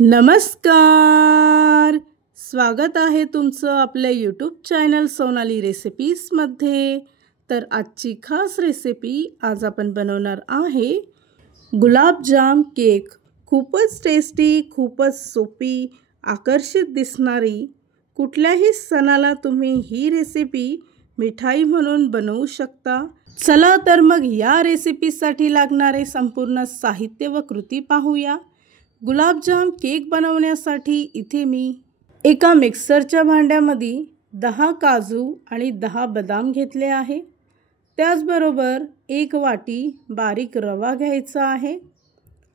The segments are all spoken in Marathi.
नमस्कार. स्वागत आहे तुमचं आपल्या यूट्यूब चॅनल सोनाली रेसिपीजमध्ये. तर आजची खास रेसिपी आज आपण बनवणार आहे गुलाबजाम केक. खूपच टेस्टी, खूपच सोपी, आकर्षित दिसणारी. कुठल्याही सणाला तुम्ही ही रेसिपी मिठाई म्हणून बनवू शकता. चला तर मग या रेसिपीसाठी लागणारे संपूर्ण साहित्य व कृती पाहूया. गुलाबजाम केक बनवण्यासाठी इथे मी एका मिक्सरच्या भांड्यामध्ये 10 काजू आणि 10 बदाम घेतले आहे. त्याचबरोबर 1 वाटी बारीक रवा घ्यायचा आहे.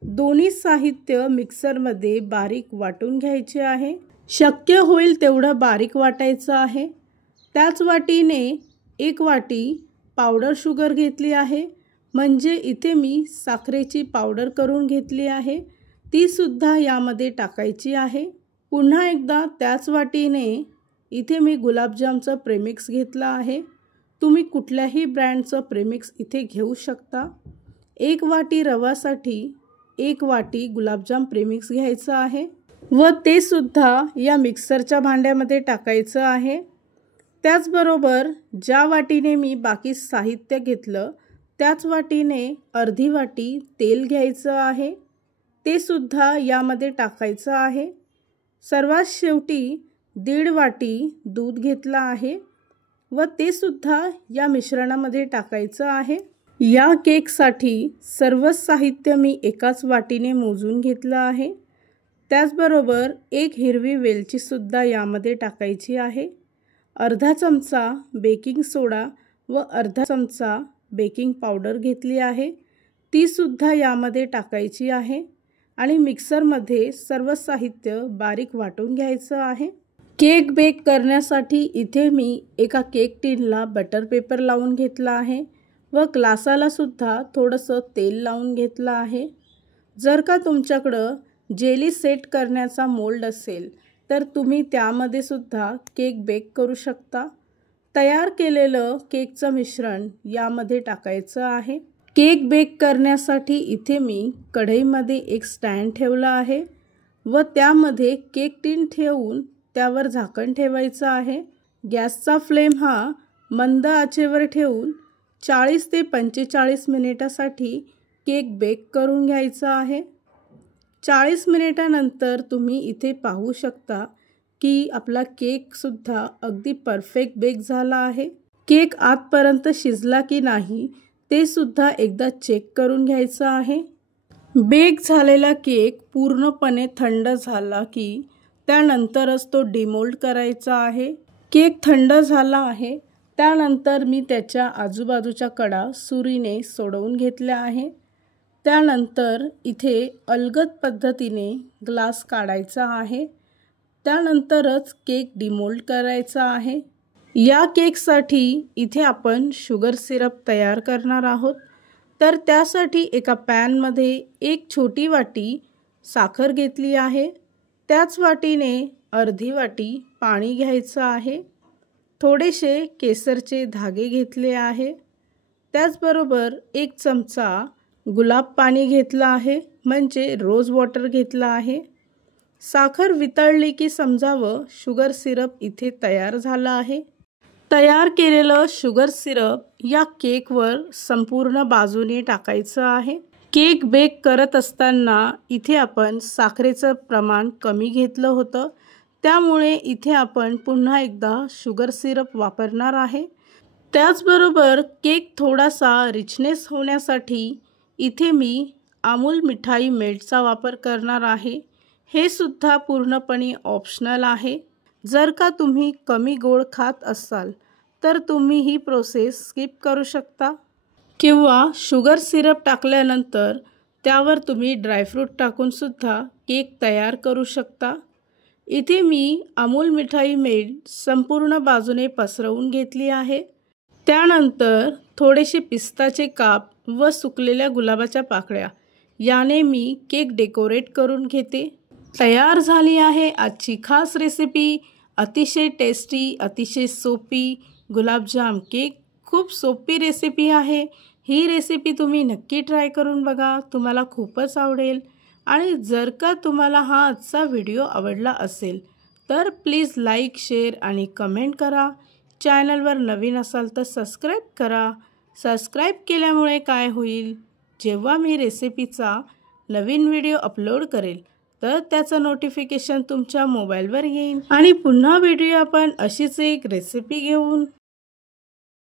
दोन्ही साहित्य मिक्सरमध्ये बारीक वाटून घ्यायचे आहे. शक्य होईल तेवढं बारीक वाटायचं आहे. त्याच वाटीने 1 वाटी पावडर शुगर घेतली आहे, म्हणजे इथे मी साखरेची पावडर करून घेतली आहे. ती सुद्धा यामध्ये टाकायची आहे. पुन्हा एकदा त्याच वाटीने इथे मी गुलाबजामचं प्रेमिक्स घेतलं आहे. तुम्ही कुठल्याही ब्रँडचं प्रेमिक्स इथे घेऊ शकता. 1 वाटी रवासाठी 1 वाटी गुलाबजाम प्रेमिक्स घ्यायचं आहे व ते सुद्धा या मिक्सरच्या भांड्यामध्ये टाकायचं आहे. त्याचबरोबर ज्या वाटीने मी बाकी साहित्य घेतलं त्याच वाटीने अर्धी वाटी तेल घ्यायचं आहे. ते सुद्धा यामध्ये टाकायचं आहे. सर्वात शेवटी 1.5 वाटी दूध घेतलं आहे व ते सुद्धा या मिश्रणामध्ये टाकायचं आहे. या केकसाठी सर्व साहित्य मी एकाच वाटीने मोजून घेतलं आहे. त्याचबरोबर 1 हिरवी वेलची सुद्धा यामध्ये टाकायची आहे. अर्धा चमचा बेकिंग सोडा व अर्धा चमचा बेकिंग पावडर घेतली आहे. ती सुद्धा यामध्ये टाकायची आहे आणि मिक्सरमध्ये सर्व साहित्य बारीक वाटून घ्यायचं आहे. केक बेक करण्यासाठी इथे मी एका केक टिनला बटर पेपर लावून घेतला आहे व ग्लासाला सुद्धा थोडंसं तेल लावून घेतलं आहे. जर का तुमच्याकडं जेली सेट करण्याचा मोल्ड असेल तर तुम्ही त्यामध्ये सुद्धा केक बेक करू शकता. तयार केलेलं केकचं मिश्रण यामध्ये टाकायचं आहे. केक बेक करण्यासाठी इथे मी कढईमध्ये एक स्टँड ठेवला आहे व त्यामध्ये केक टिन ठेवून त्यावर झाकण ठेवायचं आहे. गॅसचा फ्लेम हा मंद आचेवर ठेवून 40 ते 45 मिनिटासाठी केक बेक करून घ्यायचा आहे. 40 मिनिटानंतर तुम्ही इथे पाहू शकता की आपला केकसुद्धा अगदी परफेक्ट बेक झाला आहे. केक आतपर्यंत शिजला की नाही ते सुद्धा एकदा चेक करून घ्यायचं आहे. बेक झालेला केक पूर्णपणे थंड झाला की त्यानंतरच तो डिमोल्ड करायचा आहे. केक थंड झाला आहे त्यानंतर मी त्याच्या आजूबाजूच्या कडा सुरीने सोडवून घेतल्या आहे. त्यानंतर इथे अलगद पद्धतीने ग्लास काढायचा आहे. त्यानंतरच केक डिमोल्ड करायचा आहे. या केकसाठी इथे आपण शुगर सिरप तयार करणार आहोत. तर त्यासाठी एका पॅनमध्ये 1 छोटी वाटी साखर घेतली आहे. त्याच वाटीने अर्धी वाटी पाणी घ्यायचं आहे. थोडेसे केसरचे धागे घेतले आहे. त्याचबरोबर 1 चमचा गुलाब पाणी घेतलं आहे, म्हणजे रोज वॉटर घेतलं आहे. साखर वितळली की समजावं शुगर सिरप इथे तयार झालं आहे. तयार केलेलं शुगर सिरप या केकवर संपूर्ण बाजूने टाकायचं आहे. केक बेक करत असताना इथे आपण साखरेचं प्रमाण कमी घेतलं होतं, त्यामुळे इथे आपण पुन्हा एकदा शुगर सिरप वापरणार आहे. त्याचबरोबर केक थोडासा रिचनेस होण्यासाठी इथे मी अमूल मिठाई मेल्टचा वापर करणार आहे. हे सुद्धा पूर्णपणे ऑप्शनल आहे. जर का तुम्ही कमी गोड खात असाल तर तुम्ही ही प्रोसेस स्किप करू शकता किंवा शुगर सिरप टाकल्यानंतर त्यावर तुम्ही ड्रायफ्रूट टाकून सुद्धा केक तयार करू शकता. इथे मी अमूल मिठाई मेल्ट संपूर्ण बाजूने पसरवून घेतली आहे. त्यानंतर थोडेसे पिस्ताचे काप व सुकलेल्या गुलाबाच्या पाकळ्या याने मी केक डेकोरेट करून घेते. तयार झाली आहे आजची खास रेसिपी. अतिशय टेस्टी, अतिशय सोपी गुलाबजाम केक. खूप सोपी रेसिपी आहे. ही रेसिपी तुम्ही नक्की ट्राय करून बघा, तुम्हाला खूपच आवडेल. आणि जर का तुम्हाला हा आजचा व्हिडिओ आवडला असेल तर प्लीज लाईक, शेअर आणि कमेंट करा. चॅनलवर नवीन असाल तर सबस्क्राईब करा. सबस्क्राईब केल्यामुळे काय होईल, जेव्हा मी रेसिपीचा नवीन व्हिडिओ अपलोड करेल तर त्याचं नोटिफिकेशन तुमच्या मोबाईलवर येईल. आणि पुन्हा भेटूया आपण अशीच एक रेसिपी घेऊन.